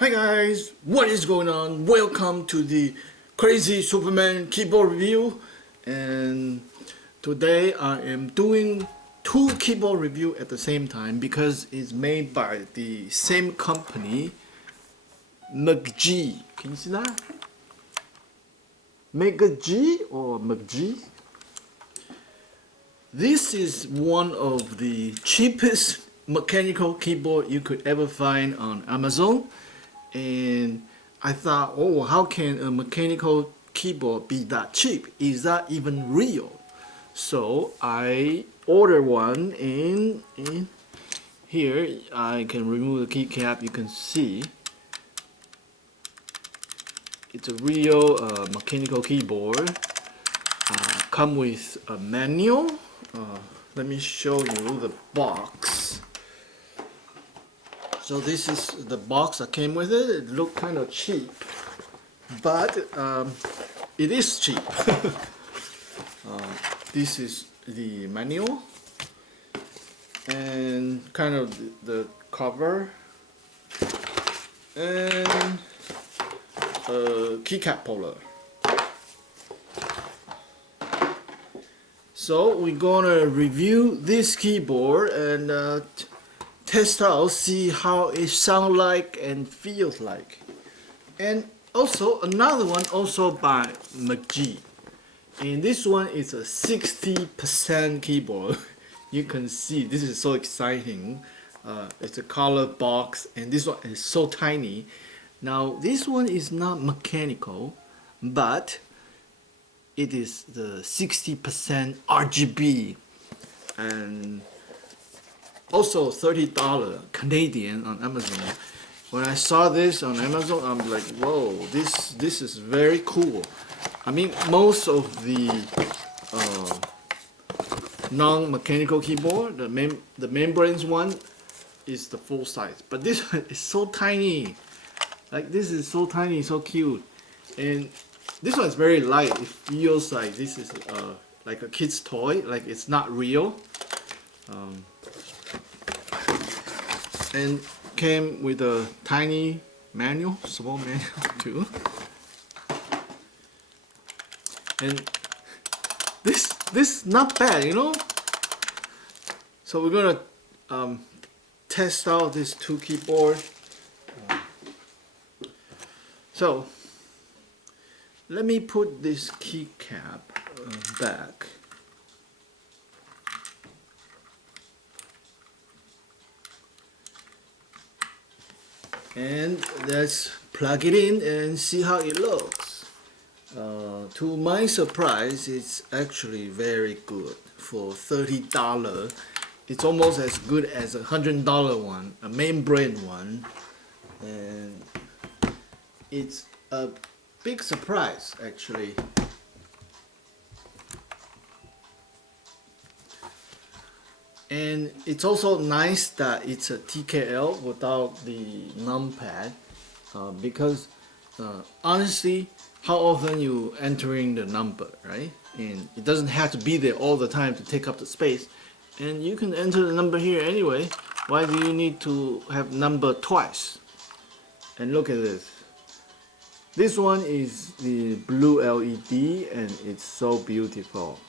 Hi guys, what is going on? Welcome to the Crazy Superman keyboard review, and today I am doing two keyboard review at the same time because it's made by the same company, MageGee. Can you see that? MageGee or MageGee? This is one of the cheapest mechanical keyboard you could ever find on Amazon. And I thought, oh, how can a mechanical keyboard be that cheap? Is that even real? So I ordered one, and here I can remove the keycap. You can see it's a real mechanical keyboard. Come with a manual. Let me show you the box. So this is the box that came with it. It looked kind of cheap, but it is cheap. This is the manual and kind of the cover and a keycap holder. So we're gonna review this keyboard and test out, see how it sounds like and feels like. And also another one also by MageGee, and this one is a 60% keyboard. You can see this is so exciting. It's a color box, and this one is so tiny. Now this one is not mechanical, but it is the 60% RGB, and also $30 Canadian on Amazon. When I saw this on Amazon, I'm like, whoa, this is very cool. I mean, most of the non-mechanical keyboard, the membranes one is the full size, but this one is so tiny. Like, this is so tiny, so cute, and this one is very light. It feels like this is like a kid's toy, like it's not real. And came with a tiny manual, small manual too. And this not bad, you know. So we're gonna test out this two keyboard. So let me put this keycap back. And let's plug it in and see how it looks. To my surprise, it's actually very good. For $30, it's almost as good as a $100 one, a main brand one. And it's a big surprise actually. And it's also nice that it's a TKL without the numpad, because honestly, how often you entering the number, right? And it doesn't have to be there all the time to take up the space, and you can enter the number here anyway. Why do you need to have number twice? And look at this. This one is the blue LED, and it's so beautiful.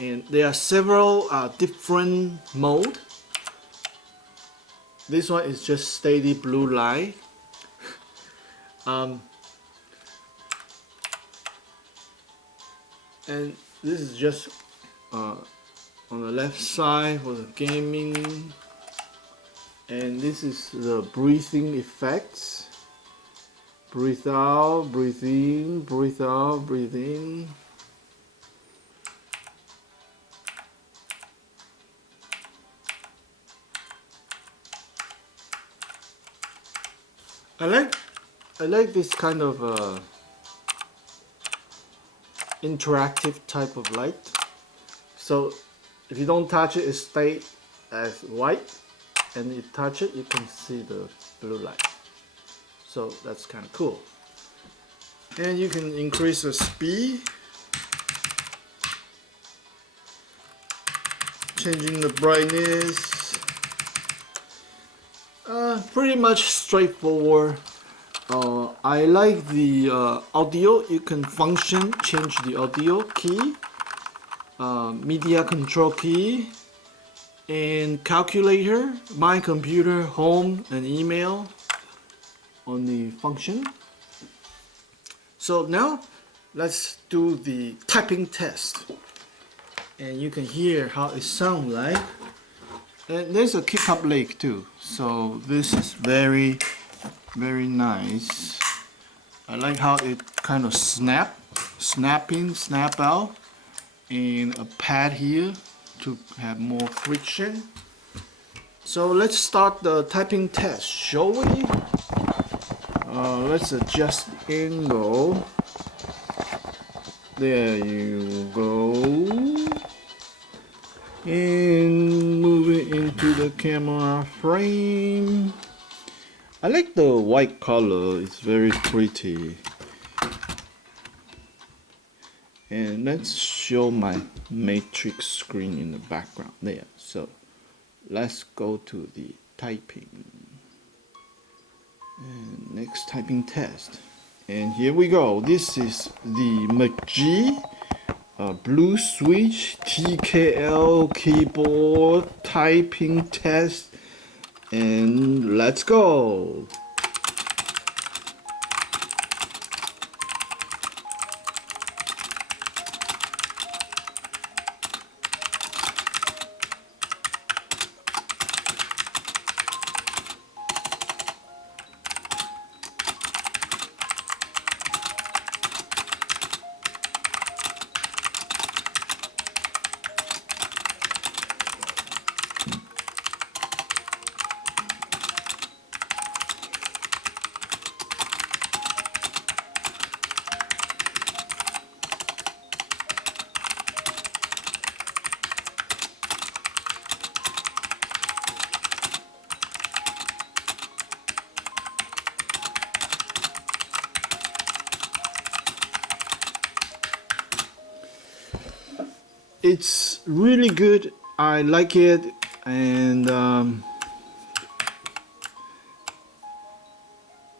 And there are several different mode. This one is just steady blue light. And this is just on the left side for the gaming. And this is the breathing effects. Breathe out, breathe in, breathe out, breathe in. I like this kind of interactive type of light. So if you don't touch it, it stays as white, and you touch it, you can see the blue light. So that's kind of cool. And you can increase the speed, changing the brightness. Pretty much straightforward. I like the audio. You can change the audio key, media control key, and calculator, my computer, home, and email on the function. So now let's do the typing test, and you can hear how it sounds like. And there's a kick up leg too, so this is very nice. I like how it kind of snap in, snap out, and a pad here to have more friction. So let's start the typing test, shall we? Let's adjust the angle. There you go. And move it into the camera frame. I like the white color, it's very pretty. And let's show my matrix screen in the background there. So let's go to the typing. And next typing test. And here we go. This is the MageGee blue switch TKL keyboard typing test. And let's go. It's really good. I like it, and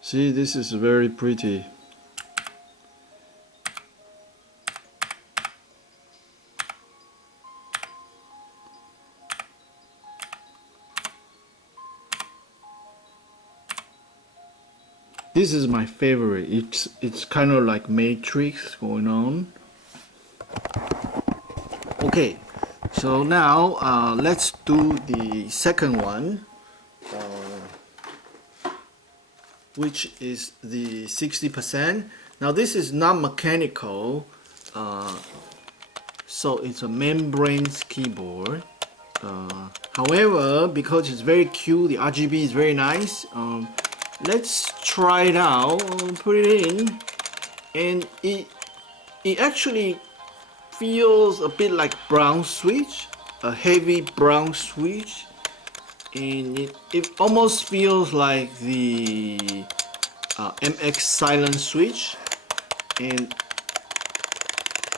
see, this is very pretty. This is my favorite. It's kind of like matrix going on. Okay, so now let's do the second one, which is the 60%. Now this is not mechanical, so it's a membrane keyboard. However, because it's very cute, the RGB is very nice. Let's try it out. Put it in, and it actually feels a bit like brown switch, a heavy brown switch, and it almost feels like the MX silent switch, and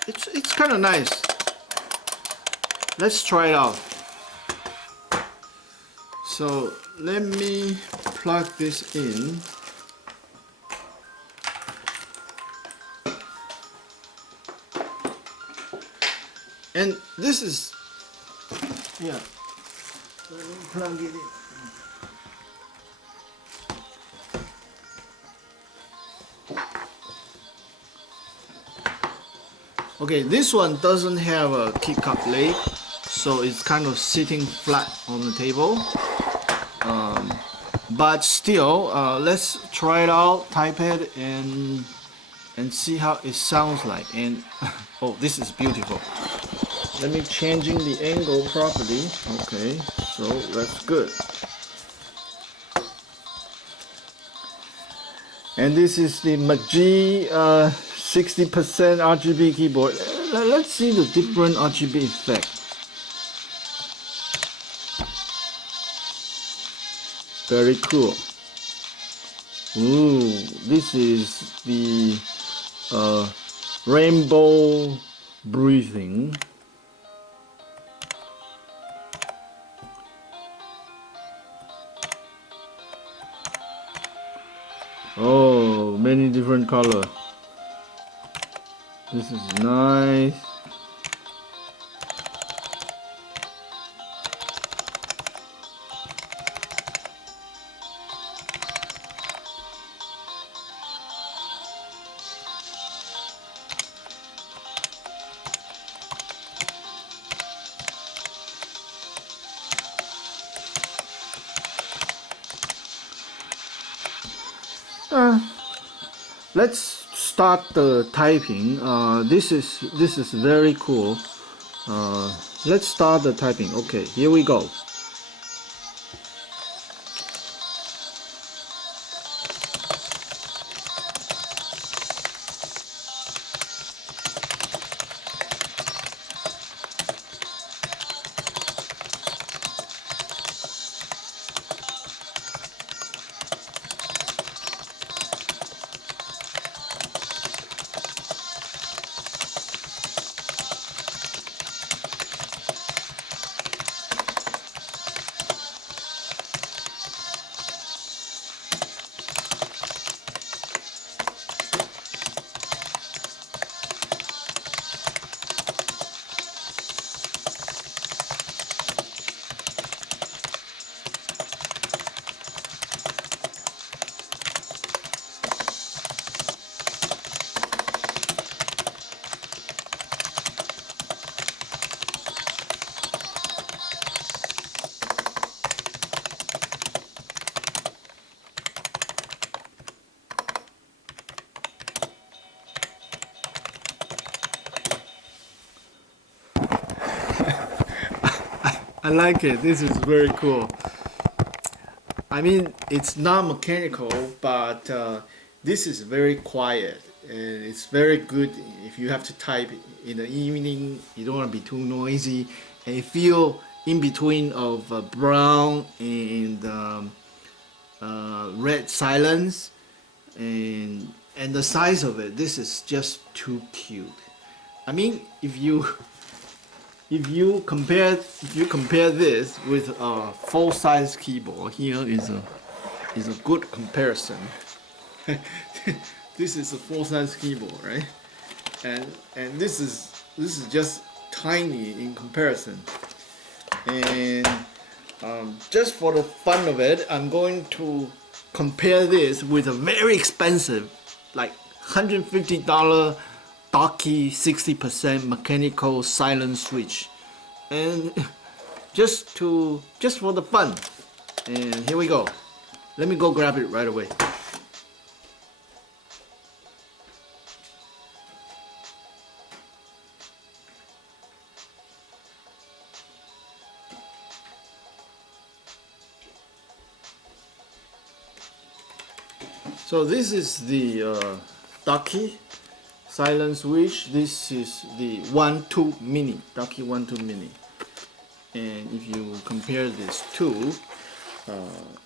it's kind of nice. Let's try it out. So let me plug this in. And this is, yeah, let me plug it in. Okay, this one doesn't have a kick up leg, so it's kind of sitting flat on the table. But still, let's try it out, type it, and see how it sounds like. And oh, this is beautiful. Let me changing the angle properly. Okay, so that's good. And this is the MageGee 60% RGB keyboard. Let's see the different RGB effect. Very cool. Ooh, this is the rainbow breathing. Oh, many different color. This is nice. Let's start the typing. This is very cool. Let's start the typing. Okay, here we go. I like it. This is very cool. I mean, it's not mechanical, but this is very quiet and it's very good if you have to type in the evening. You don't want to be too noisy, and you feel in between of brown and red silence, and the size of it. This is just too cute. I mean, if you compare this with a full-size keyboard, here is a good comparison. This is a full-size keyboard, right? And this is just tiny in comparison. And just for the fun of it, I'm going to compare this with a very expensive, like $150 Ducky 60% mechanical silent switch, and just for the fun. And here we go. Let me go grab it right away. So this is the Ducky silent switch. This is the 1-2 mini, Ducky 1-2 mini. And if you compare these two,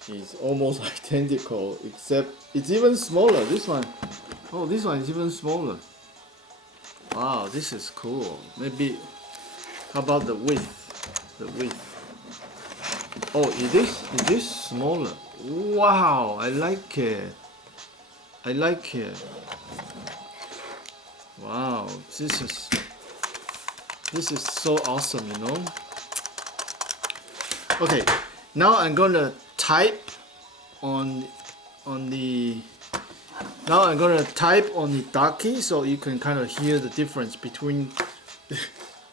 it's almost identical, except it's even smaller. This one, oh, this one is even smaller. Wow, this is cool. Maybe, how about the width? The width. Oh, is this smaller? Wow, I like it. I like it. Wow, this is so awesome, you know. Okay, now I'm gonna type on the Ducky, so you can kind of hear the difference between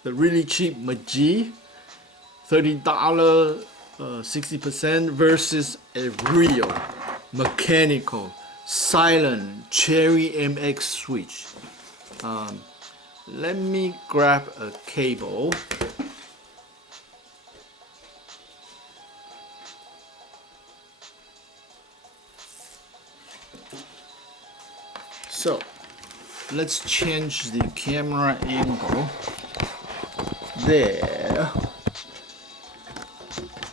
the really cheap MageGee $30 60% versus a real mechanical silent Cherry MX switch. Let me grab a cable. So let's change the camera angle. There.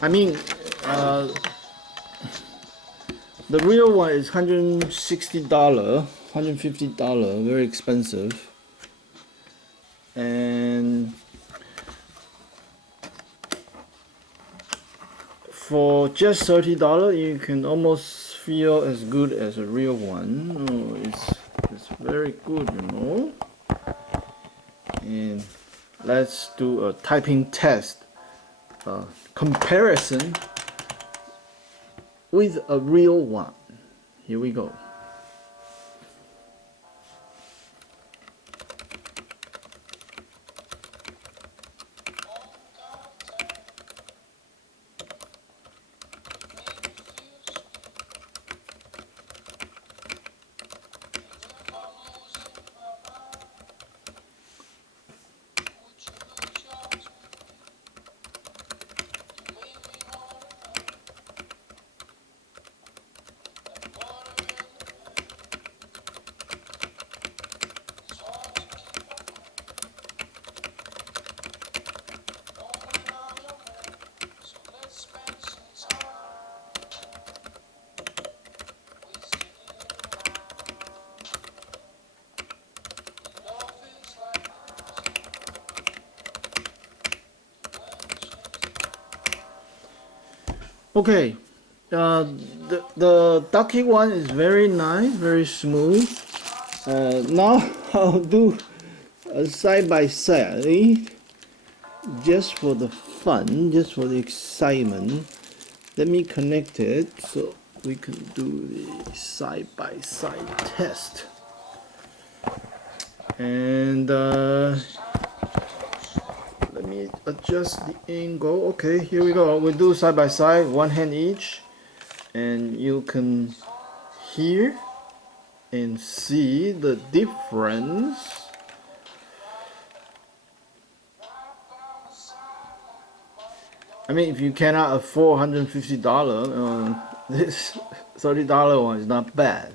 I mean, the real one is $160, $150, very expensive. And for just $30, you can almost feel as good as a real one. Oh, it's very good, you know. And let's do a typing test, comparison with a real one. Here we go. Okay, the Ducky one is very nice, very smooth. Now I'll do a side by side, just for the fun, just for the excitement. Let me connect it so we can do the side by side test. And let me adjust the angle. Okay, here we go. We'll do side by side, one hand each, and you can hear and see the difference. I mean, if you cannot afford $150, this $30 one is not bad.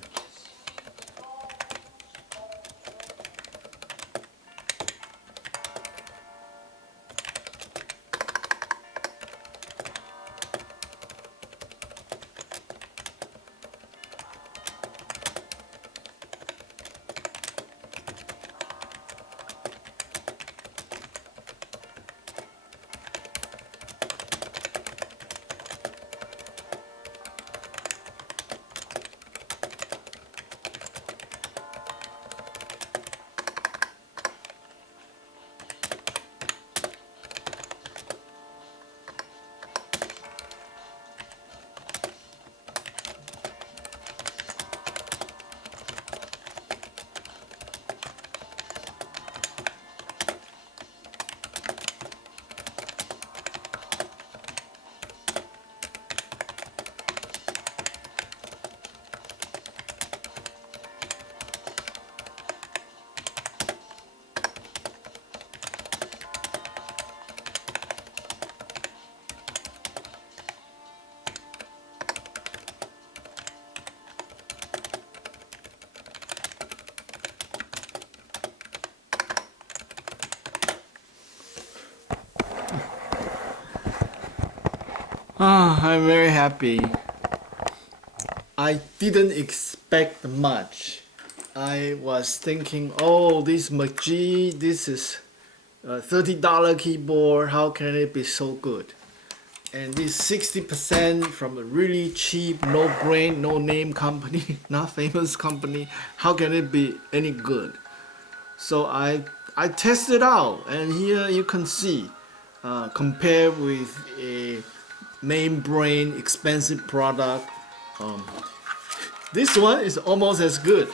I'm very happy. I didn't expect much. I was thinking, oh, this MageGee, this is a $30 keyboard, how can it be so good? And this 60% from a really cheap, no brand, no name company, not famous company, how can it be any good? So I tested out, and here you can see, compared with a name brand expensive product, this one is almost as good,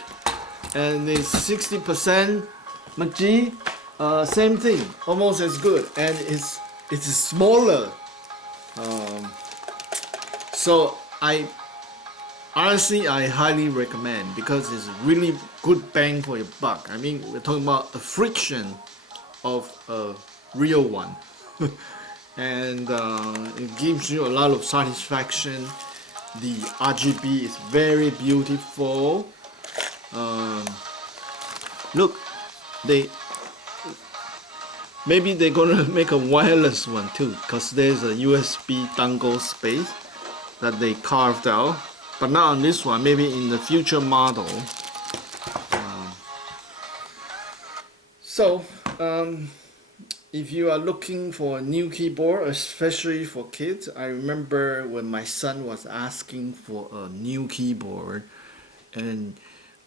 and it's 60% MageGee, same thing, almost as good, and it's smaller. So honestly, I highly recommend, because it's really good bang for your buck. I mean, we're talking about a fraction of a real one. And it gives you a lot of satisfaction. The RGB is very beautiful. Look, maybe they're gonna make a wireless one too, because there's a USB dongle space that they carved out, but not on this one. Maybe in the future model. if you are looking for a new keyboard, especially for kids, I remember when my son was asking for a new keyboard, and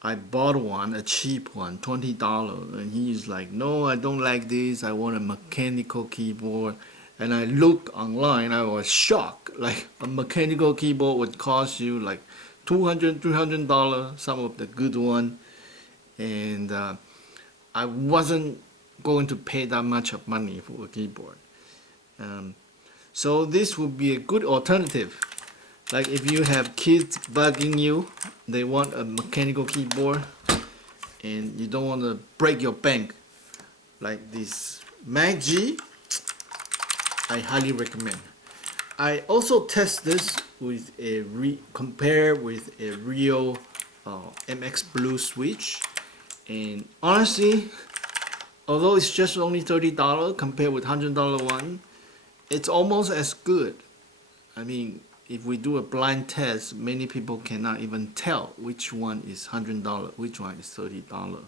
I bought one, a cheap one, $20, and he's like, no, I don't like this, I want a mechanical keyboard. And I looked online, I was shocked. Like, a mechanical keyboard would cost you like $200, $300, some of the good one. And I wasn't going to pay that much of money for a keyboard. So this would be a good alternative. Like if you have kids bugging you, they want a mechanical keyboard and you don't want to break your bank, like this MageGee, I highly recommend. I also test this with compare with a real MX Blue switch, and honestly, although it's just only $30 compared with $100 one, it's almost as good. I mean, if we do a blind test, many people cannot even tell which one is $100, which one is $30.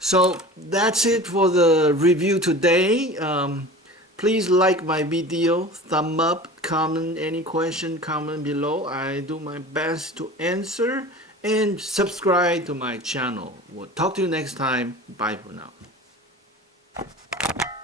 So that's it for the review today. Please like my video, thumb up, comment any question, comment below. I do my best to answer, and subscribe to my channel. We'll talk to you next time. Bye for now.